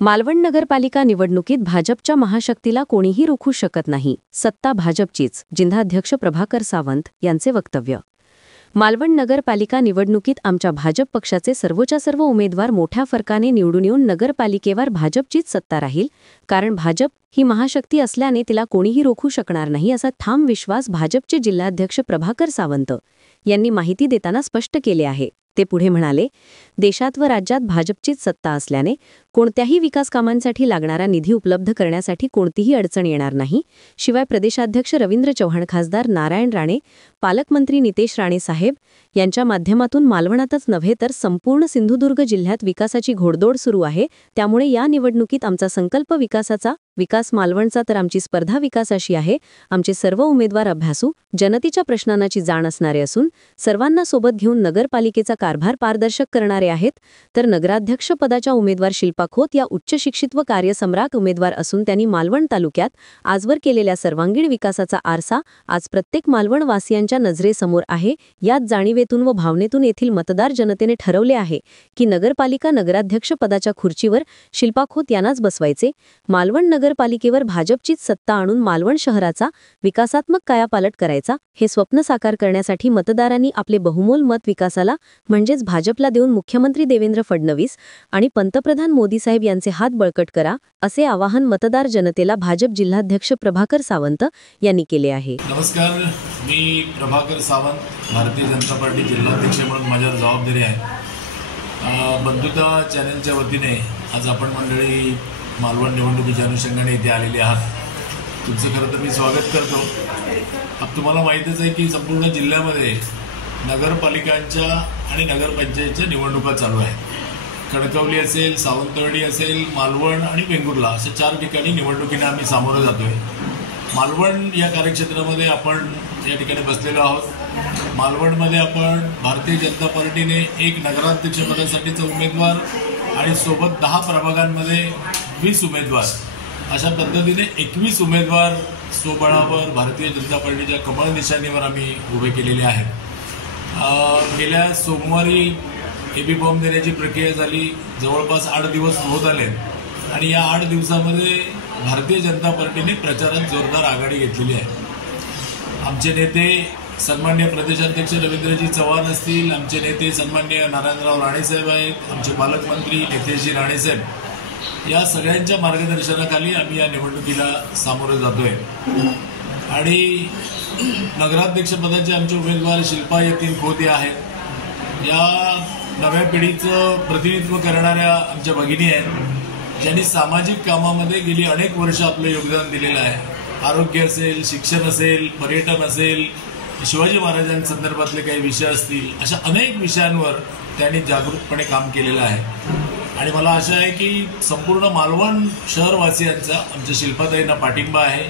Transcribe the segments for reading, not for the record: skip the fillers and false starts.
मालवण नगरपालिका निवडणुकीत भाजपच्या महाशक्तीला कोणीही रोखू शकत नाही, सत्ता भाजपचीच, जिल्हाध्यक्ष प्रभाकर सावंत यांचे वक्तव्य। मालवण नगरपालिका निवडणुकीत आमच्या भाजप पक्षाचे सर्वोच्च सर्व उमेदवार मोठ्या फरकाने निवडून येऊन नगरपालिकेवर भाजपचीच सत्ता राहील, कारण भाजप ही महाशक्ती असल्याने तिला कोणीही रोखू शकणार नाही, असा ठाम विश्वास भाजपचे जिल्हाध्यक्ष प्रभाकर सावंत यांनी माहिती देताना स्पष्ट केले आहे। ते पुढे म्हणाले, देशात व राज्यात भाजपचीच सत्ता असल्याने कोणत्याही विकास कामांसाठी लागणारा निधी उपलब्ध करण्यासाठी कोणतीही अडचण येणार नाही। शिवाय प्रदेशाध्यक्ष रवींद्र चव्हाण, खासदार नारायण राणे, पालकमंत्री नितेश राणे साहेब यांच्या माध्यमातून मालवणातच नव्हे तर संपूर्ण सिंधुदुर्ग जिल्ह्यात विकासाची घोडदौड सुरू आहे। त्यामुळे या निवडणुकीत आमचा संकल्प विकासाचा, विकास मालवणचा तर आमची स्पर्धा विकासाशी आहे। आमचे सर्व उमेदवार अभ्यासू, जनतेच्या प्रश्नांची जाण असणारे असून सर्वांना सोबत घेऊन नगरपालिकेचा कारभार पारदर्शक करणारे आहेत। तर नगराध्यक्ष पदाच्या उमेदवार शिल्पा खोत या उच्च शिक्षित व कार्यसम्राट उमेदवार असून त्यांनी मालवण तालुक्यात आजवर केलेल्या सर्वांगीण विकासाचा आरसा आज प्रत्येक मालवण वासियांच्या नजरेसमोर आहे। याच जाणीवेतून व भावनेतून येथील मतदार जनतेने ठरवले आहे की नगरपालिका नगराध्यक्ष पदाच्या खुर्चीवर शिल्पा खोत यांनाच बसवायचे। मालवण नगरपालिकेवर भाजपचीच सत्ता आणून मालवण शहराचा विकासात्मक कायापालट करायचा, हे स्वप्न साकार करण्यासाठी मतदारांनी आपले बहुमोल मत विकासाला म्हणजेच भाजपला देऊन मुख्यमंत्री देवेंद्र फडणवीस आणि पंतप्रधान मोदी साहेब यांचे हात बळकट करा, असे आवाहन मतदार जनतेला भाजप जिल्हाध्यक्ष प्रभाकर सावंत यांनी केले आहे। नमस्कार, मी प्रभाकर सावंत, भारतीय जनता पार्टी जिल्हाध्यक्ष म्हणून माझ्यावर जबाबदारी आहे। बंधुता चॅनलच्या वतीने आज आपण मंडळी मालवण निवडणुकीच्या अनुषंगाने इथे आलेले आहात। तुमचं खरं तर मी स्वागत करतो। अब तुम्हाला माहीतच आहे की संपूर्ण जिल्ह्यामध्ये नगरपालिकांच्या आणि नगरपंचायतच्या निवडणुका चालू आहेत। कणकवली असेल, सावंतवाडी असेल, मालवण आणि वेंगुर्ला अशा 4 ठिकाणी निवडणुकीने आम्ही सामोरं जातोय। मालवण या कार्यक्षेत्रामध्ये आपण या ठिकाणी बसलेलो आहोत। मालवणमध्ये आपण भारतीय जनता पार्टीने एक नगराध्यक्ष पदासाठीचा उमेदवार आणि सोबत 10 प्रभागांमध्ये 20 उमेदवार अशा पद्धतीने 21 उमेदवार स्वबळावर भारतीय जनता पार्टीच्या कमळ निशाणीवर आम्ही उभे केलेले आहेत। गेल्या सोमवारी एबी फॉर्म देण्याची प्रक्रिया झाली, जवळपास 8 दिवस होत आले आणि या 8 दिवसामध्ये भारतीय जनता पार्टीने प्रचारात जोरदार आघाडी घेतलेली आहे। आमचे नेते सन्माननीय प्रदेशाध्यक्ष रवींद्रजी चव्हाण असतील, आमचे नेते सन्माननीय नारायणराव राणे साहेब आहेत, आमचे पालकमंत्री नितेशजी राणे साहेब, या सगळ्यांच्या मार्गदर्शनाखाली आम्ही या निवडणुकीला सामोरे जातोय। आणि नगराध्यक्ष पदाचे आमचे उमेदवार शिल्पा यतीन खोत आहेत। या नव्या पिढीचं प्रतिनिधित्व करणाऱ्या आमच्या भगिनी आहेत, ज्यांनी सामाजिक कामामध्ये गेली अनेक वर्ष आपलं योगदान दिलेलं आहे। आरोग्य असेल, शिक्षण असेल, पर्यटन असेल, शिवाजी महाराजांसंदर्भातले काही विषय असतील, अशा अनेक विषयांवर त्यांनी जागरूकपणे काम केलेलं आहे। आणि मला आशा आहे की संपूर्ण मालवण शहरवासियांचा आमच्या शिल्पाताईंना पाठिंबा आहे।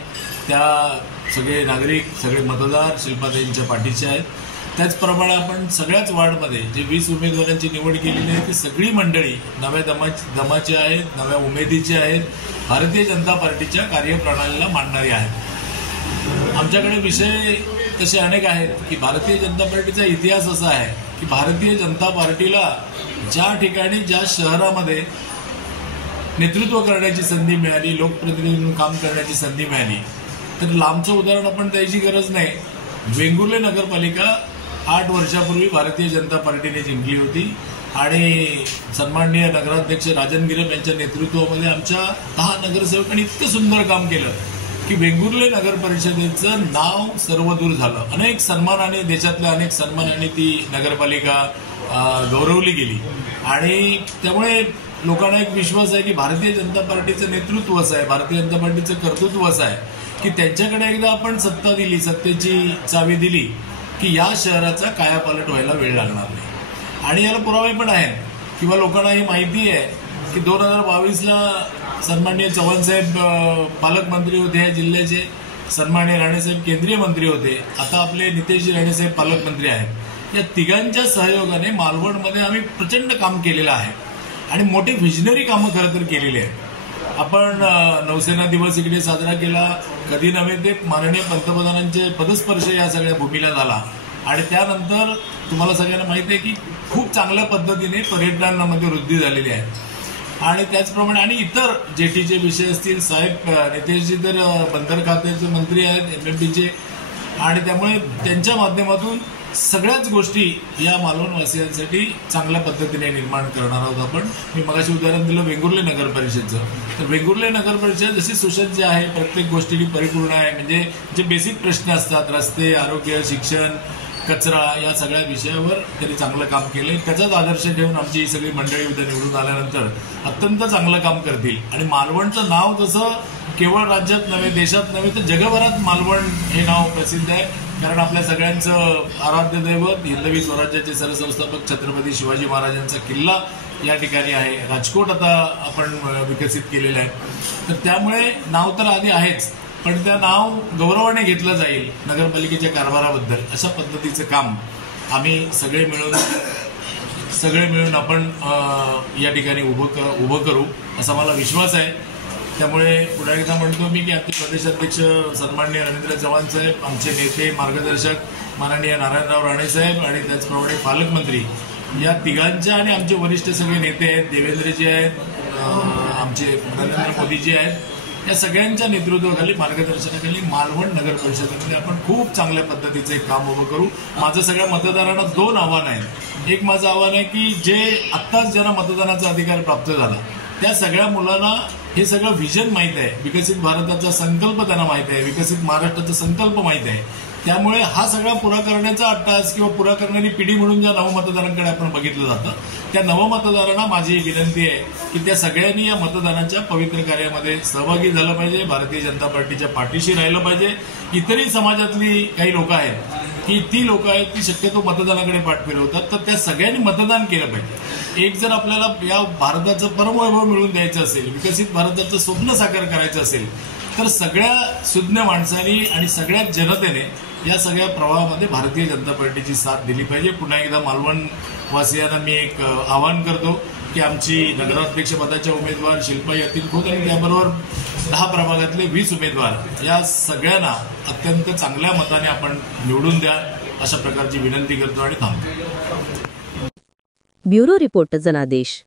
त्या सगळे नागरिक, सगळे मतदार शिल्पाताईंच्या पाठीचे आहेत। त्याचप्रमाणे आपण सगळ्याच वार्डमध्ये जे 20 उमेदवारांची निवड केलेली आहे ती सगळी मंडळी नव्या दमाची आहेत, नव्या उमेदीची आहेत, भारतीय जनता पार्टीच्या कार्यप्रणालीला मानणारी आहेत। आमच्याकडे विषय तसे अनेक आहेत की भारतीय जनता पार्टीचा इतिहास असा आहे की भारतीय जनता पार्टीला ज्या ठिकाणी, ज्या शहरामध्ये नेतृत्व करण्याची संधी मिळाली, लोकप्रतिनिधी म्हणून काम करण्याची संधी मिळाली, तर लांबचं उदाहरण आपण द्यायची गरज नाही। वेंगुर्ले नगरपालिका 8 वर्षापूर्वी भारतीय जनता पार्टीने जिंकली होती आणि सन्माननीय नगराध्यक्ष राजन गिरप यांच्या नेतृत्वामध्ये आमच्या 10 नगरसेवकांनी इतकं सुंदर काम केलं की वेंगुर्ले नगर परिषदेचं नाव सर्वदूर झालं। अनेक सन्मानाने, देशातल्या अनेक सन्मानाने ती नगरपालिका गौरवली गेली आणि त्यामुळे लोकांना एक विश्वास आहे की भारतीय जनता पार्टीचं नेतृत्व असं आहे, भारतीय जनता पार्टीचं कर्तृत्व असं आहे की त्यांच्याकडे एकदा आपण सत्ता दिली, सत्तेची चावी दिली की या शहराचा कायापालट व्हायला वेळ लागणार नाही। आणि याला पुरावे पण आहेत किंवा लोकांना ही माहिती आहे की 2022ला सन्माननीय चव्हाण साहेब पालकमंत्री होते या जिल्ह्याचे, सन्माननीय राणेसाहेब केंद्रीय मंत्री होते, आता आपले नितेशजी राणेसाहेब पालकमंत्री आहेत। या तिघांच्या सहयोगाने मालवणमध्ये आम्ही प्रचंड काम केलेलं आहे आणि मोठी व्हिजनरी कामं खरं तर केलेली आहेत। आपण नौसेना दिवस इकडे साजरा केला, कधी नव्हे ते माननीय पंतप्रधानांचे पदस्पर्श या सगळ्या भूमीला झाला आणि त्यानंतर तुम्हाला सगळ्यांना माहिती आहे की खूप चांगल्या पद्धतीने पर्यटनामध्ये वृद्धी झालेली आहे। आणि त्याचप्रमाणे आणि इतर जेटीचे विषय असतील, साहेब नितेशजी तर बंदर खात्याचे मंत्री आहेत MMDचे, आणि त्यामुळे त्यांच्या माध्यमातून सगळ्याच गोष्टी या मालवणवासियांसाठी चांगल्या पद्धतीने निर्माण करणार आहोत आपण. मी मगाशी उदाहरण दिलं वेंगुर्ले नगर परिषदचं, तर वेंगुर्ले नगर परिषद जशी सुसज्ज आहे, प्रत्येक गोष्टीने परिपूर्ण आहे. म्हणजे जे बेसिक प्रश्न असतात, रस्ते, आरोग्य, शिक्षण, कचरा, या सगळ्या विषयावर त्यांनी चांगलं काम केलंय. त्याचाच आदर्श ठेवून आमची ही सगळी मंडळी उद्या निवडून आल्यानंतर अत्यंत चांगलं काम करतील. आणि मालवणचं नाव तसं केवळ राज्यात नव्हे, देशात नव्हे, तर जगभरात मालवण हे नाव प्रसिद्ध आहे. कारण आपल्या सगळ्यांचं आराध्य दैवत हिंदवी स्वराज्याचे सरसंस्थापक छत्रपती शिवाजी महाराजांचा किल्ला या ठिकाणी आहे. राजकोट आता आपण विकसित केलेलं आहे. तर त्यामुळे नाव तर आधी आहेच, पण त्या नाव गौरवाने घेतलं जाईल नगरपालिकेच्या कारभाराबद्दल, अशा पद्धतीचं काम आम्ही सगळे मिळून आपण या ठिकाणी उभं करू असा मला विश्वास आहे. त्यामुळे पुन्हा एकदा म्हणतो मी की आमचे प्रदेशाध्यक्ष सन्माननीय रवींद्र चव्हाण साहेब, आमचे नेते मार्गदर्शक माननीय नारायणराव राणे साहेब, आणि त्याचप्रमाणे पालकमंत्री, या तिघांच्या आणि आमचे वरिष्ठ सगळे नेते आहेत, देवेंद्रजी आहेत, आमचे नरेंद्र मोदीजी आहेत, या सगळ्यांच्या नेतृत्वाखाली, मार्गदर्शनाखाली मालवण नगर परिषदेमध्ये आपण खूप चांगल्या पद्धतीचं एक काम उभं करू. माझं सगळ्या मतदारांना 2 आव्हान आहेत. एक माझं आव्हान आहे की जे आत्ताच ज्यांना मतदानाचा अधिकार प्राप्त झाला त्या सगळ्या मुलांना हे सगळं व्हिजन माहीत आहे, विकसित भारताचा संकल्प त्यांना माहीत आहे, विकसित महाराष्ट्राचा संकल्प माहीत आहे. त्यामुळे हा सगळा पुरा करण्याचा अट्टास किंवा पुरा करणारी पिढी म्हणून ज्या नवमतदारांकडे आपण बघितलं जातं, त्या नवमतदारांना माझी विनंती आहे की त्या सगळ्यांनी या मतदानाच्या पवित्र कार्यामध्ये सहभागी झालं पाहिजे, भारतीय जनता पार्टीच्या पाठीशी राहिलं पाहिजे. इतरही समाजातली काही लोक आहेत की ती लोक आहेत ती शक्यतो मतदानाकडे पाठ फिरवतात, तर त्या सगळ्यांनी मतदान केलं पाहिजे. एक जर आपल्याला या भारताचं परमवैभव मिळवून द्यायचं असेल, विकसित भारताचं स्वप्न साकार करायचं असेल, तर सगळ्या सुज्ञ माणसांनी आणि सगळ्या जनतेने या सगळ्या प्रवाहामध्ये भारतीय जनता पार्टीची साथ दिली पाहिजे. पुन्हा एकदा मालवण वासियांना मी एक आवाहन करतो की आमची नगराध्यक्ष पदाच्या उमेदवार शिल्पा यतीन खोत आणि त्याबरोबर 10 प्रभागातले 20 उमेदवार या सगळ्यांना अत्यंत चांगल्या मताने आपण निवडून द्या, अशा प्रकारची विनंती करतो आणि थांबतो. ब्युरो रिपोर्ट जनादेश.